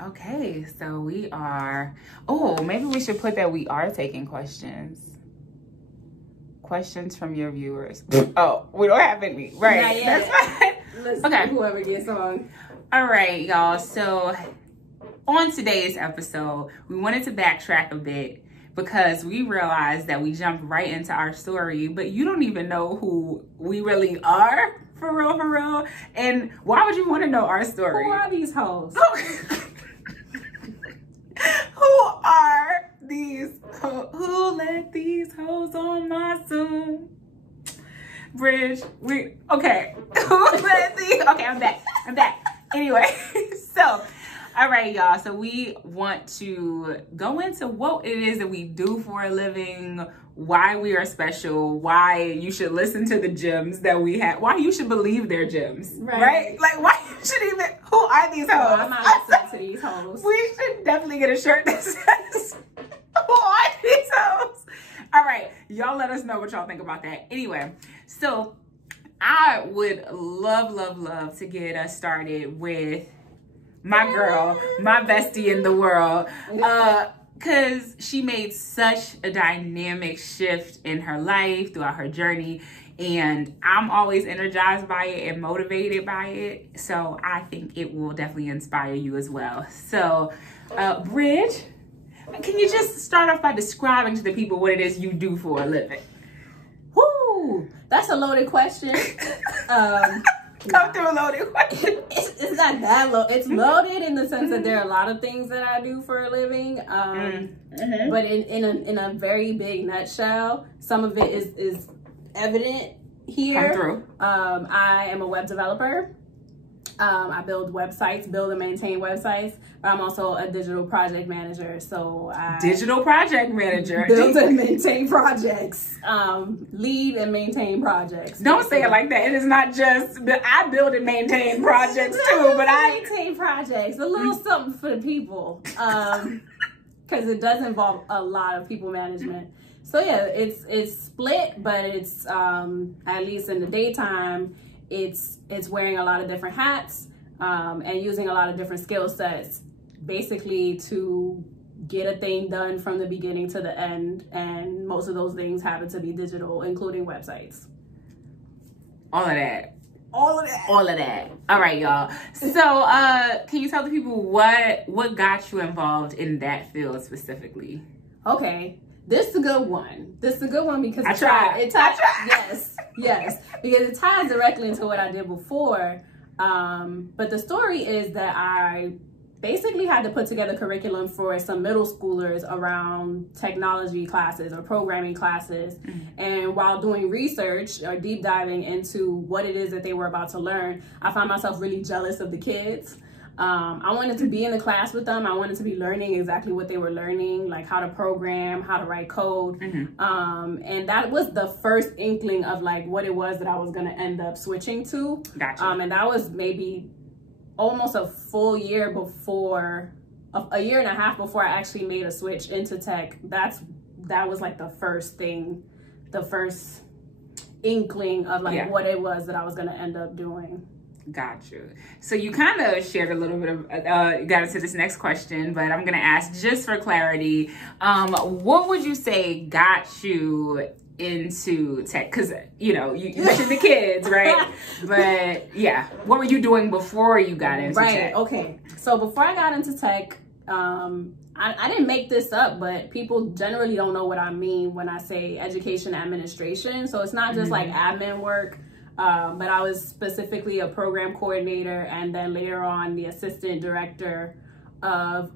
Okay, so we are, oh, maybe we should put that we are taking questions. Questions from your viewers. Oh, we don't have any. Right. That's fine. Let's okay. Whoever gets on. All right, y'all. So on today's episode, we wanted to backtrack a bit because we realized that we jumped right into our story, but you don't even know who we really are, for real, for real. And why would you want to know our story? Who are these hoes? Who are these? Who let these hoes on my Zoom? Bridge, okay. Who let these? Okay, I'm back. Anyway, so, all right, y'all. So we want to go into what it is that we do for a living, why we are special, why you should listen to the gems that we have, why you should believe they're gems, right? Like, why you should even, who are these hoes? Well, I'm not listening to these hoes. We should definitely get a shirt that says, who are these hoes? All right, y'all let us know what y'all think about that. Anyway, so I would love to get us started with my girl, my bestie in the world, because she made such a dynamic shift in her life throughout her journey, and I'm always energized by it and motivated by it, so I think it will definitely inspire you as well. So, Bridge, can you just start off by describing to the people what it is you do for a living? Woo! That's a loaded question. Come through a loaded question. It's not that low. It's loaded in the sense that there are a lot of things that I do for a living. But in a very big nutshell, some of it is evident here. Come through. I am a web developer. I build and maintain websites, but I'm also a digital project manager. So I digital project manager. Build and maintain projects. Lead and maintain projects. Don't say it like that. It is not just, I build and maintain projects too, but I maintain projects. A little something for the people. Because it does involve a lot of people management. So yeah, it's split, but it's at least in the daytime, it's wearing a lot of different hats and using a lot of different skill sets, basically to get a thing done from the beginning to the end. And most of those things happen to be digital, including websites. All of that. All of that. All of that. All right, y'all. So can you tell the people what got you involved in that field specifically? Okay. This is a good one. This is a good one because I tried. Yes, because it ties directly into what I did before. But the story is that I basically had to put together curriculum for some middle schoolers around technology classes or programming classes. And while doing research or deep diving into what it is that they were about to learn, I found myself really jealous of the kids. I wanted to be in the class with them. I wanted to be learning exactly what they were learning, like how to program, how to write code. And that was the first inkling of like what it was that I was going to end up switching to. Gotcha. And that was maybe almost a full year before, a year and a half before I actually made a switch into tech. That was like the first thing, the first inkling of like what it was that I was going to end up doing. Got you. So you kind of shared a little bit of, got into this next question, but I'm going to ask just for clarity, what would you say got you into tech? Because, you know, you mentioned the kids, right? But yeah, what were you doing before you got into tech? Okay. So before I got into tech, I didn't make this up, but people generally don't know what I mean when I say education administration. So it's not just like admin work. But I was specifically a program coordinator and then later on the assistant director of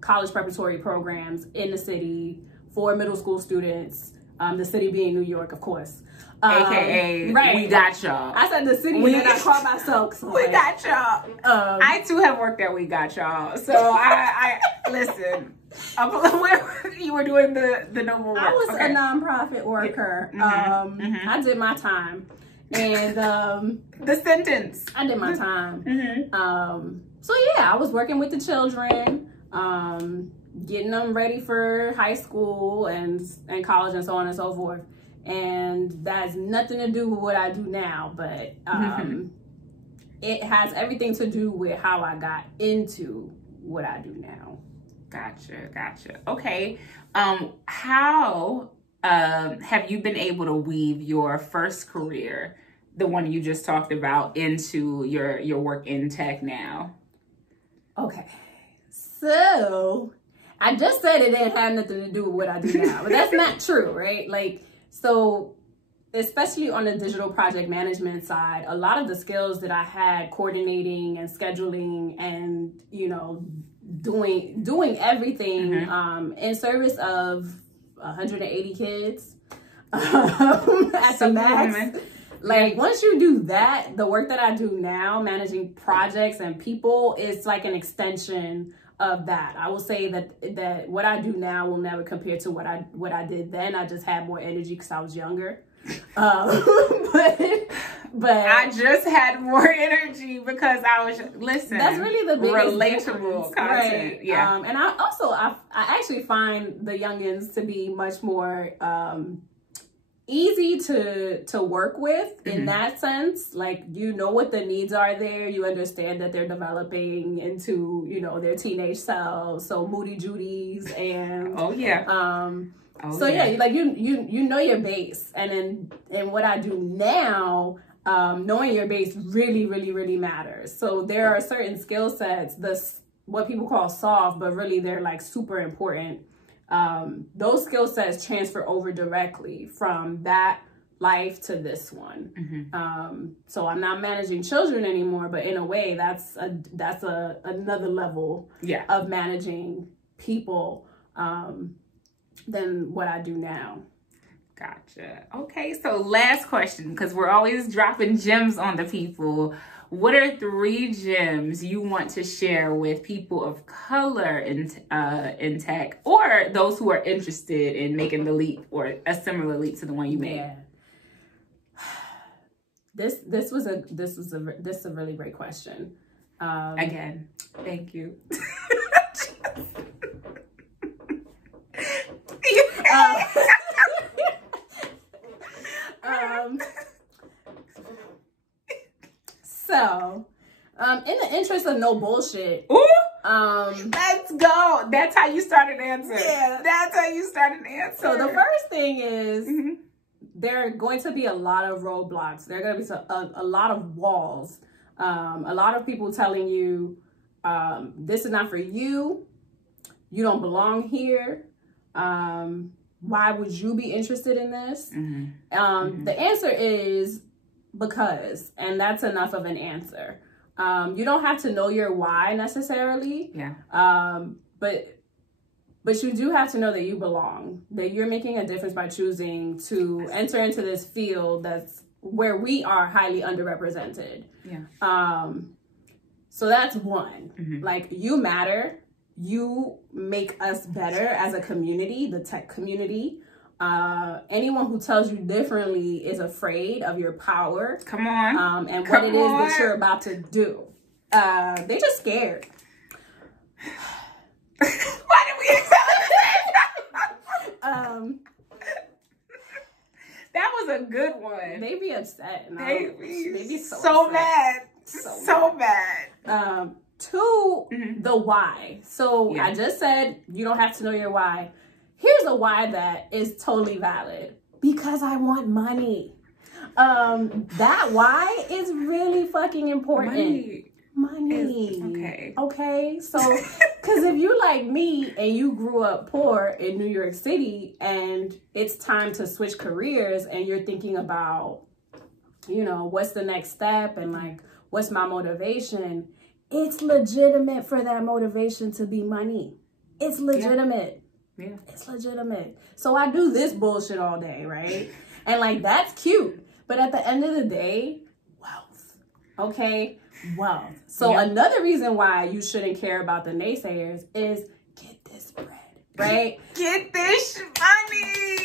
college preparatory programs in the city for middle school students, the city being New York, of course. AKA, we got y'all. I said the city and then I called myself. So we got y'all. I too have worked at We Got Y'all. So I listen. You were doing the noble work. I was a nonprofit worker. I did my time. And the sentence. I did my time. So yeah, I was working with the children, getting them ready for high school and college and so on and so forth. And that has nothing to do with what I do now, but it has everything to do with how I got into what I do now. Gotcha. Okay. How have you been able to weave your first career, the one you just talked about, into your work in tech now? Okay. So I just said it didn't have nothing to do with what I do now, but that's not true, right? Like, so especially on the digital project management side, a lot of the skills that I had coordinating and scheduling and, you know, doing everything in service of 180 kids at the max. Like, once you do that, the work that I do now, managing projects and people, is like an extension of that. I will say that what I do now will never compare to what I did then. I just had more energy because I was younger. But I just had more energy because I was that's really the biggest relatable content, right? Yeah. And I actually find the youngins to be much more easy to work with in that sense. Like, you know what the needs are there. You understand that they're developing into, you know, their teenage selves. So Moody Judy's and like you know your base. And in what I do now, knowing your base really matters. So there are certain skill sets, what people call soft, but really they're like super important. Those skill sets transfer over directly from that life to this one. So I'm not managing children anymore, but in a way that's another level of managing people than what I do now. Gotcha. Okay, so last question, because we're always dropping gems on the people. What are 3 gems you want to share with people of color in tech, or those who are interested in making the leap or a similar leap to the one you made? Yeah. This is a really great question. Again, thank you. So, in the interest of no bullshit, let's go. That's how you start an answer. Yeah, that's how you start an answer. So the first thing is there are going to be a lot of roadblocks. There are going to be a lot of walls. A lot of people telling you, this is not for you. You don't belong here. Why would you be interested in this? The answer is because, and that's enough of an answer. You don't have to know your why necessarily. But you do have to know that you belong, that you're making a difference by choosing to enter into this field that's where we are highly underrepresented. So that's one. Like, you matter. You make us better as a community, the tech community. Anyone who tells you differently is afraid of your power. Come on. And what it is that you're about to do. They're just scared. Why did we accelerate? That was a good one. They be upset. They be so mad. So mad. 2, the why. So I just said you don't have to know your why. Here's a why that is totally valid. Because I want money. That why is really fucking important. Money. Okay. So, because if you like me and you grew up poor in New York City and it's time to switch careers and you're thinking about, you know, what's the next step and like, what's my motivation? It's legitimate for that motivation to be money. It's legitimate. Yeah. It's legitimate. So I do this bullshit all day, right? And like, that's cute. But at the end of the day, wealth. Okay? Wealth. So another reason why you shouldn't care about the naysayers is get this bread, right? Get this money.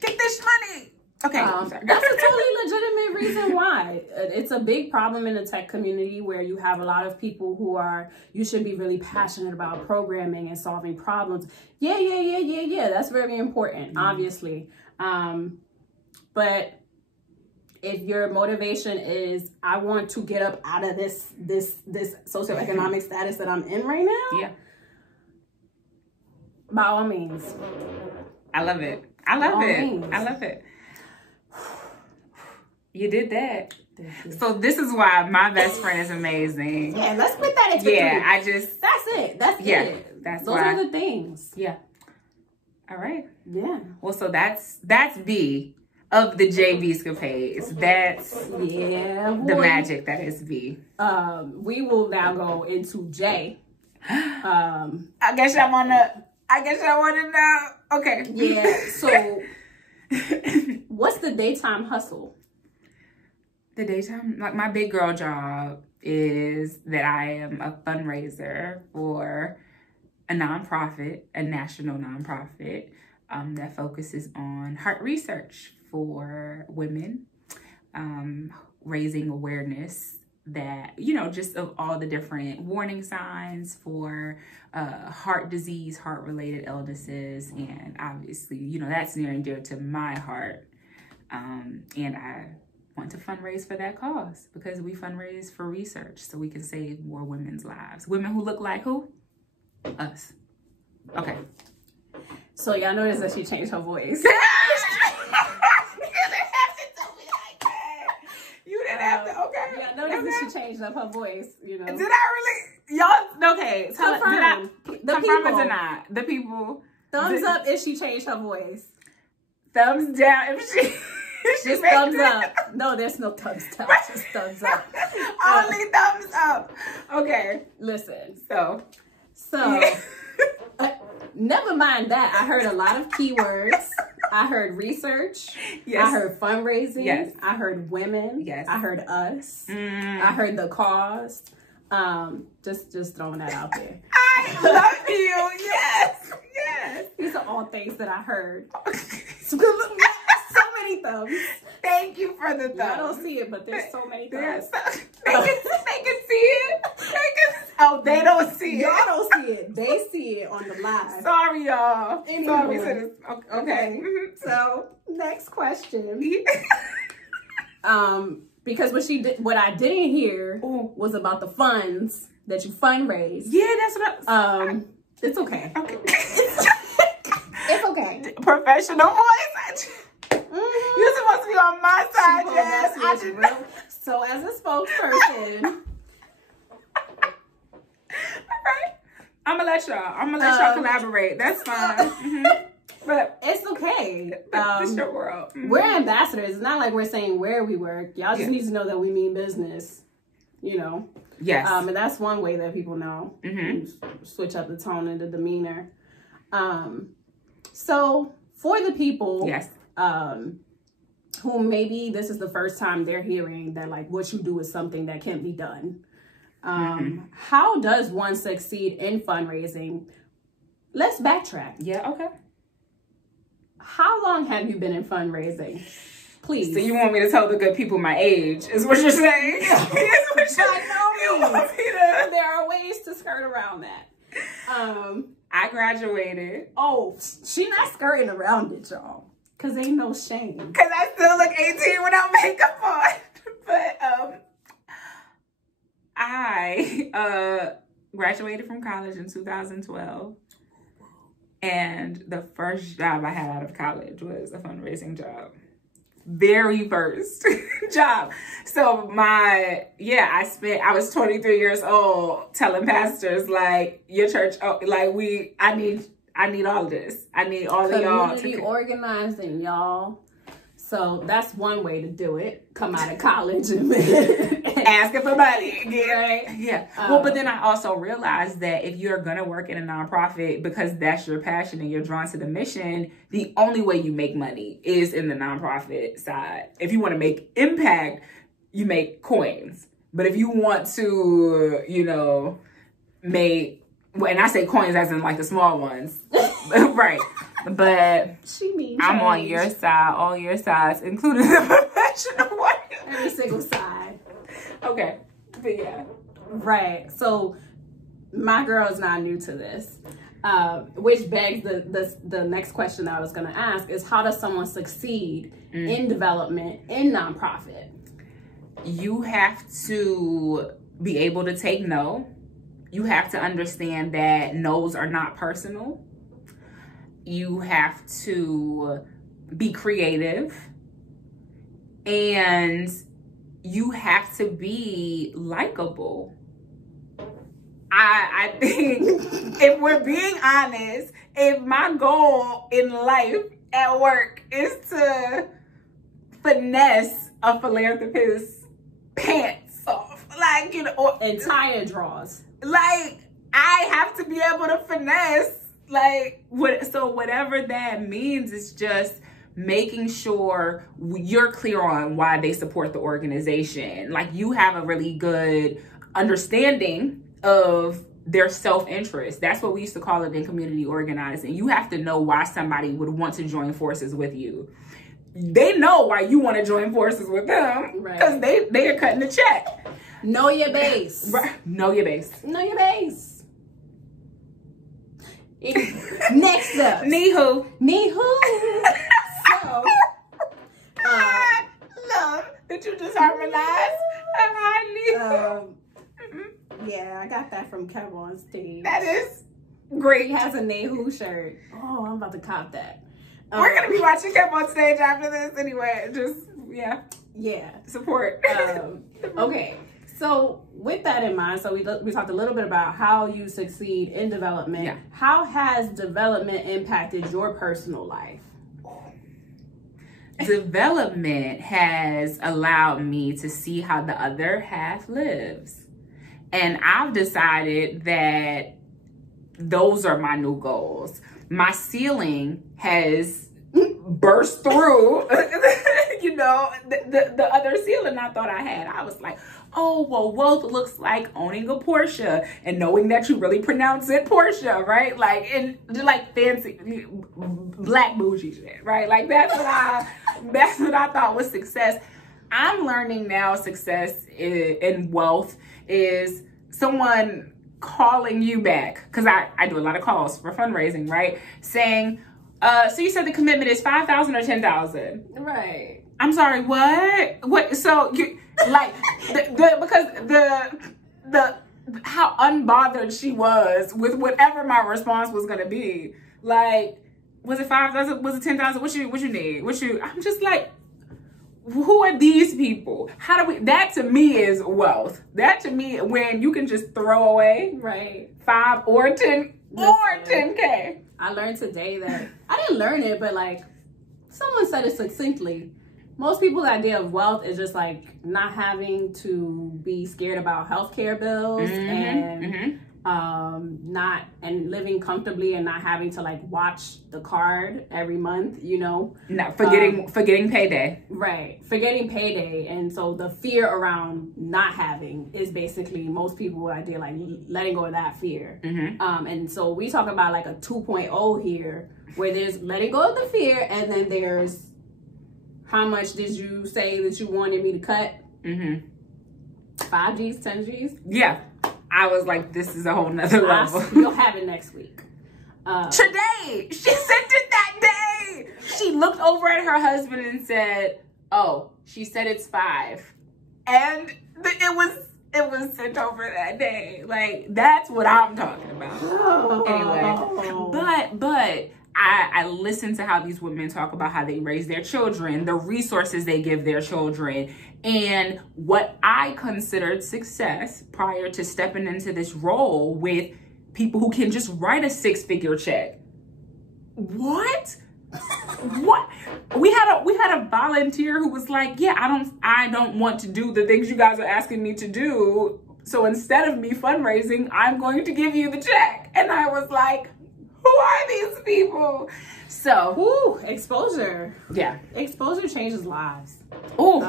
Get this money. Okay. That's a totally legitimate reason why. It's a big problem in the tech community where you have a lot of people who you should be really passionate about programming and solving problems. Yeah. That's very important, obviously. But if your motivation is, I want to get up out of this socioeconomic status that I'm in right now. Yeah. By all means. I love it. I love it. You did that. So this is why my best friend is amazing. Yeah, let's put that into that's it. That's it. That's those are the things. Yeah. All right. Yeah. Well, so that's B of the JB'scapades. That's the magic that is B. We will now go into J. I guess y'all wanna know. Okay. Yeah. So what's the daytime hustle? The daytime, like my big girl job is that I am a fundraiser for a nonprofit, a national nonprofit that focuses on heart research for women, raising awareness that, you know, just of all the different warning signs for heart disease, heart-related illnesses. And obviously, you know, that's near and dear to my heart. And I want to fundraise for that cause because we fundraise for research so we can save more women's lives. Women who look like who? Us. Okay. So y'all notice that she changed her voice. You didn't have to. Okay. Yeah, notice that she changed up her voice. You know. Did I really? Y'all? Okay. Confirm. Confirm or deny? The people. Thumbs up if she changed her voice. Thumbs down if she. Just thumbs up. No, there's no thumbs down. Just thumbs up. Only thumbs up. Okay. Listen. So. Never mind that. I heard a lot of keywords. I heard research. Yes. I heard fundraising. Yes. I heard women. Yes. I heard us. I heard the cause. Just throwing that out there. I love you. Yes. Yes. These are all things that I heard. So many thumbs. Thank you for the thumbs. Y'all don't see it, but there's so many thumbs. They can see it. They don't see it. Y'all don't see it. They see it on the live. Sorry, y'all. Anyway. Okay. So next question. Because what I didn't hear was about the funds that you fundraise. Yeah, that's what it's okay. Okay. It's okay. Professional voice. You're supposed to be on my side, Jazz. So as a spokesperson. Alright. I'm gonna let y'all collaborate. That's fine. But it's okay. It's your world. We're ambassadors. It's not like we're saying where we work. Y'all just need to know that we mean business. You know. Yes. And that's one way that people know. Switch up the tone and the demeanor. So for the people, yes, who maybe this is the first time they're hearing that, like, what you do is something that can be done. How does one succeed in fundraising? Let's backtrack. Yeah. Okay. How long have you been in fundraising? Please. So you want me to tell the good people my age? Is what you're saying? There are ways to skirt around that. I graduated. Oh, she not skirting around it, y'all. Cause ain't no shame. Cause I still look 18 without makeup on. But I graduated from college in 2012. And the first job I had out of college was a fundraising job. Very first job. So I was 23 years old telling pastors, like, your church, I need all of this. I need all of y'all to organizing, y'all. So that's one way to do it. Come out of college and asking for money. Right? Yeah. Well, but then I also realized that if you're going to work in a nonprofit because that's your passion and you're drawn to the mission, the only way you make money is in the nonprofit side. If you want to make impact, you make coins. But if you want to, make, and I say coins as in like the small ones, right? But I'm on your side, all your sides, including the professional one. Every single side. Okay. But yeah. Right. So my girl is not new to this. Which begs the next question that I was going to ask is, how does someone succeed in development in nonprofit? You have to be able to take no. You have to understand that no's are not personal. You have to be creative. And you have to be likable. I think if we're being honest, if my goal in life at work is to finesse a philanthropist's pants off, like, you know, or entire draws, like, I have to be able to finesse, like, so whatever that means is just making sure you're clear on why they support the organization. Like, you have a really good understanding of their self-interest. That's what we used to call it in community organizing. You have to know why somebody would want to join forces with you. They know why you want to join forces with them, because they are cutting the check. Know your base. Right. Know your base. Know your base. Next up. Need who? Need who? So, love that you just harmonized. Yeah, I got that from Kev on stage. That is great. He has a Nehu shirt. Oh, I'm about to cop that. We're gonna be watching Kev on stage after this anyway. Just yeah, support. Okay, so with that in mind, so we talked a little bit about how you succeed in development. Yeah. How has development impacted your personal life? Development has allowed me to see how the other half lives. And I've decided that those are my new goals. My ceiling has burst through, you know, the other ceiling I thought I had. I was like, oh, well, wealth looks like owning a Porsche and knowing that you really pronounce it Porsche, right? Like, and like fancy black bougie shit, right? Like, that's what I thought was success. I'm learning now success in wealth is someone calling you back, because I do a lot of calls for fundraising, right? Saying, so you said the commitment is 5,000 or 10,000? Right. I'm sorry, what? So you like because the how unbothered she was with whatever my response was gonna be. Like, was it 5,000? Was it 10,000? What you need? I'm just like, who are these people? How do we, that to me is wealth. That to me, when you can just throw away 5 or 10 or 10K. I learned today that, I didn't learn it, but like someone said it succinctly. Most people's idea of wealth is just like not having to be scared about healthcare bills and living comfortably and not having to like watch the card every month, you know. Not forgetting payday. Right. Forgetting payday. And so the fear around not having is basically most people's idea, like letting go of that fear. And so we talk about like a 2.0 here, where there's letting go of the fear, and then there's how much did you say that you wanted me to cut? 5 G's, 10 G's? Yeah. I was like, this is a whole nother level. You'll have it next week. Today! She sent it that day! She looked over at her husband and said, oh, she said it's 5. And it was sent over that day. Like, that's what I'm talking about. Anyway, but I listen to how these women talk about how they raise their children, the resources they give their children, and what I considered success prior to stepping into this role with people who can just write a 6-figure check. What? What? We had a volunteer who was like, yeah, I don't want to do the things you guys are asking me to do. So instead of me fundraising, I'm going to give you the check. And I was like, who are these people? So, exposure. Yeah. Exposure changes lives. Ooh,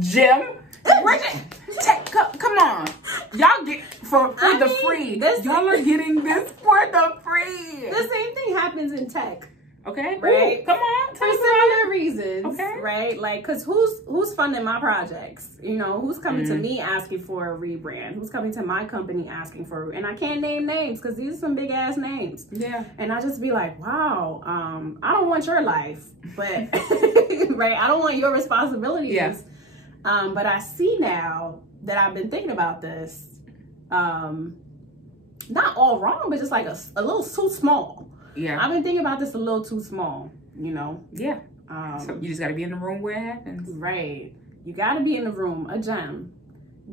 Jim. Come on. Y'all get for the free. Y'all are getting this for the free. The same thing happens in tech. Okay. Right. Ooh, come on. For similar reasons. Okay. Right. Like, cause who's funding my projects? You know, who's coming to me asking for a rebrand? Who's coming to my company asking for? And I can't name names because these are some big ass names. Yeah. And I just be like, wow. I don't want your life, but right. I don't want your responsibilities. Yeah. But I see now that I've been thinking about this. Not all wrong, but just like a little too small. Yeah. I've been thinking about this a little too small, you know? Yeah. So you just got to be in the room where it happens. Right. You got to be in the room. A gem.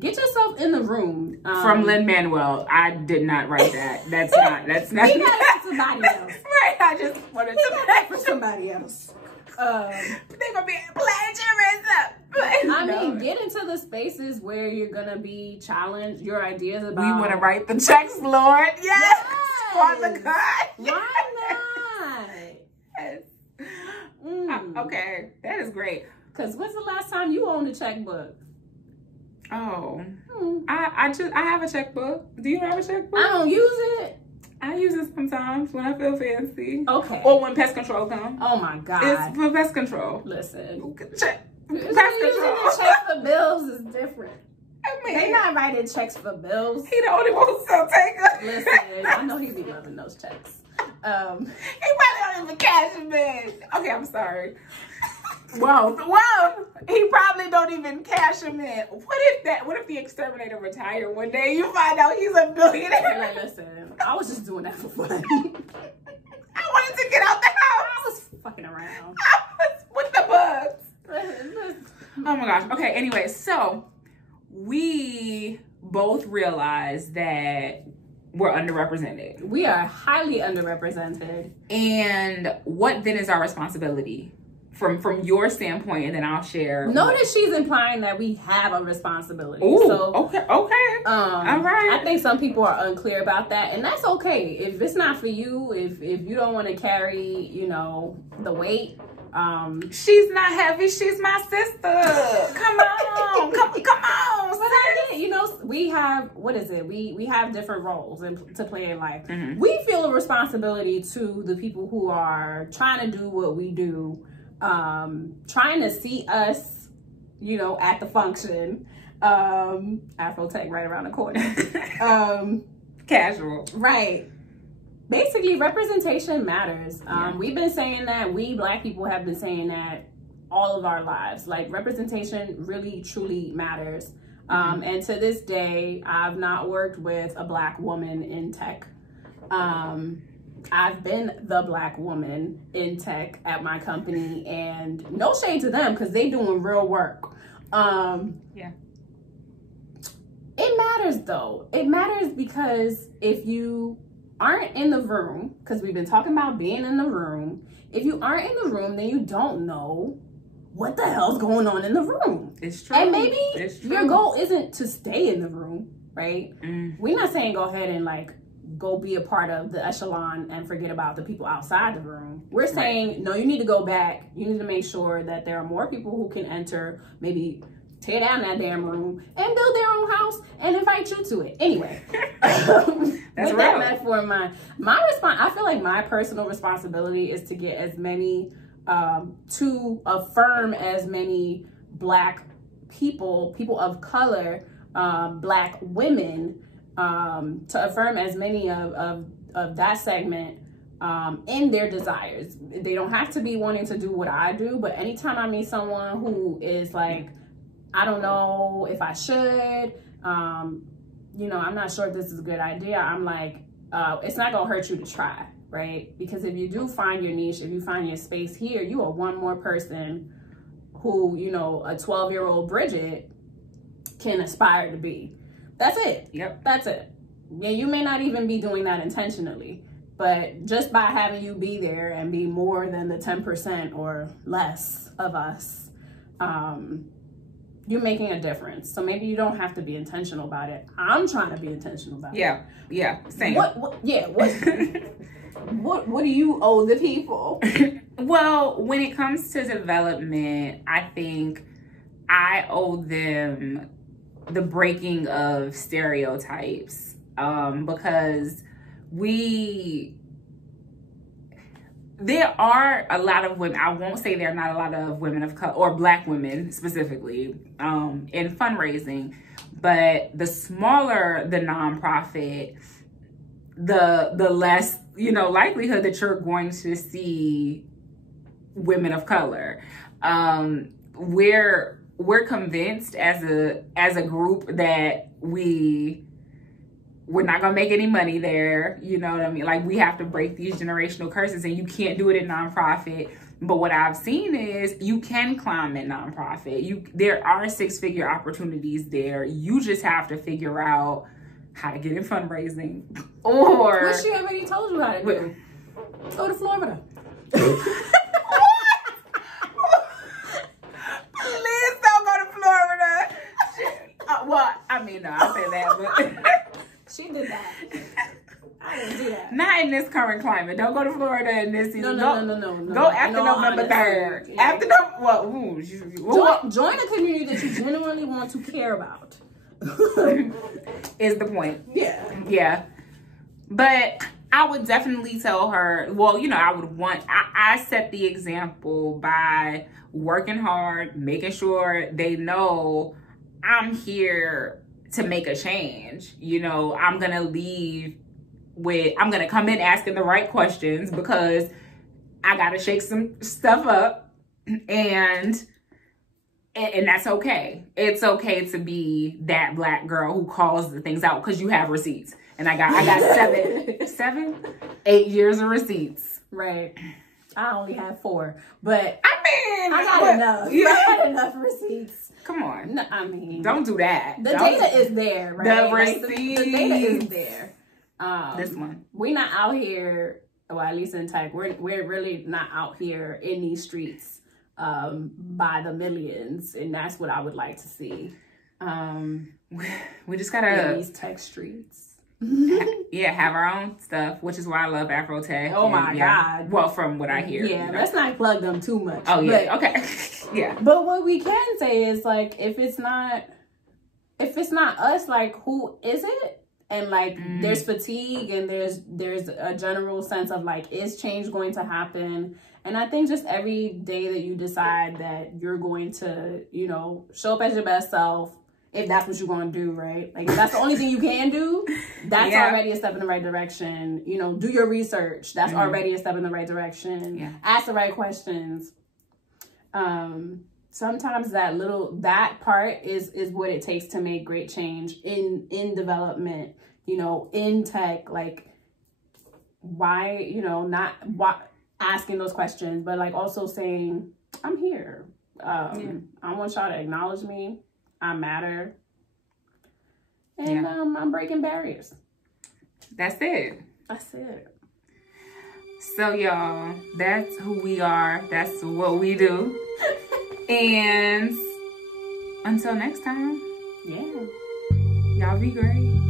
Get yourself in the room. From Lin-Manuel. I did not write that. That's not. He got it for somebody else. Right. I just wanted to got it for somebody else. They're going to be plagiarism. I mean, get into the spaces where you're going to be challenged. Your ideas about... We want to write the checks, Lord. Yes. For the God. Why not? Yes. Okay. That is great. Because when's the last time you owned a checkbook? Oh. I have a checkbook. Do you have a checkbook? I don't use it. I use it sometimes when I feel fancy. Okay. Or when pest control comes. Oh my God. It's for pest control. Listen. Check. Using Pest control. the checks for bills is different. I mean, They not writing checks for bills. he the only one who still take them. Listen, I know he be loving those checks. He probably don't even cash them in. Okay, I'm sorry. Whoa, he probably don't even cash them in. What if the exterminator retired one day? You find out he's a billionaire. Like, listen, I was just doing that for fun. I wanted to get out the house. I was fucking around. I was with the bugs. Oh my gosh. Okay, anyway, so we both realized that we're underrepresented. We are highly underrepresented. And what then is our responsibility from your standpoint? And then I'll share. Notice she's implying that we have a responsibility. Ooh, so okay. All right. I think some people are unclear about that, and that's okay. If it's not for you, if you don't want to carry, you know, the weight. She's not heavy. She's my sister. Come on, come on. But I get, you know, we have we have different roles to play in life. Mm-hmm. We feel a responsibility to the people who are trying to do what we do, trying to see us, you know, at the function. Afrotech right around the corner. Casual, right. Basically, representation matters. We've been saying that. We Black people have been saying that all of our lives. Like, representation really, truly matters. And to this day, I've not worked with a Black woman in tech. I've been the Black woman in tech at my company, and no shade to them because they doing real work. Yeah. It matters, though. It matters because if you aren't in the room, because we've been talking about being in the room, if you aren't in the room, then you don't know what the hell's going on in the room. It's true. And maybe your goal isn't to stay in the room, right? We're not saying go ahead and like go be a part of the echelon and forget about the people outside the room. We're saying, no, you need to go back. You need to make sure that there are more people who can enter, maybe tear down that damn room and build their own house and invite you to it. Anyway, that's with real. that metaphor in mind, I feel like my personal responsibility is to get as many, to affirm as many Black people of color, Black women, to affirm as many of that segment in their desires. They don't have to be wanting to do what I do, but anytime I meet someone who is like, I don't know if I should, you know, I'm not sure if this is a good idea. I'm like, it's not gonna hurt you to try, right? Because if you do find your niche, if you find your space here, you are one more person who, you know, a 12-year-old Bridget can aspire to be. That's it. Yep. That's it. Yeah, you may not even be doing that intentionally, but just by having you be there and be more than the 10% or less of us, you're making a difference. So maybe you don't have to be intentional about it. I'm trying to be intentional about it. Yeah, same. What do you owe the people? Well, when it comes to development, I think I owe them the breaking of stereotypes, because there are a lot of women, I won't say there are not a lot of women of color, or Black women specifically, in fundraising, but the smaller the nonprofit, the less, you know, likelihood that you're going to see women of color. We're convinced as a group that we're not gonna make any money there. You know what I mean? Like, we have to break these generational curses, and you can't do it in nonprofit. But what I've seen is you can climb in nonprofit. There are 6-figure opportunities there. You just have to figure out how to get in fundraising, or which she already told you how to do. Go to Florida. Please don't go to Florida. Well, I mean, no, I'll say that, but she did that. I didn't do that. Not in this current climate. Don't go to Florida in this season. No. Go after November 3rd. Yeah. After join a community that you genuinely want to care about. Is the point. Yeah. But I would definitely tell her, well, you know, I set the example by working hard, making sure they know I'm here to make a change. You know, I'm going to come in asking the right questions, because I got to shake some stuff up, and that's okay. It's okay to be that Black girl who calls the things out, because you have receipts. And I got 8 years of receipts. Right. I only have 4, but I mean, I got enough. Yeah. I got enough receipts. Come on. No, I mean, don't do that. The data is there, right? The receipts. The data is there. This one. We're not out here, well, at least in tech, we're really not out here in these streets by the millions, and that's what I would like to see. We just gotta, in these tech streets. have our own stuff, which is why I love Afro Tech. Oh my God. Well, from what I hear. Yeah, you know? Let's not plug them too much. Oh yeah, okay. Yeah. But what we can say is, like, if it's not us, like, who is it? And like, there's fatigue, and there's a general sense of like, is change going to happen? And I think just every day that you decide that you're going to, you know, show up as your best self, if that's what you're going to do, right? Like, if that's the only thing you can do, that's already a step in the right direction. You know, do your research. That's already a step in the right direction. Yeah. Ask the right questions. Sometimes that part is what it takes to make great change in development, you know, in tech. Like, why, you know, not asking those questions, but like also saying, I'm here. I want y'all to acknowledge me. I matter. And I'm breaking barriers. That's it. That's it. So y'all, that's who we are. That's what we do. And until next time, yeah, y'all be great.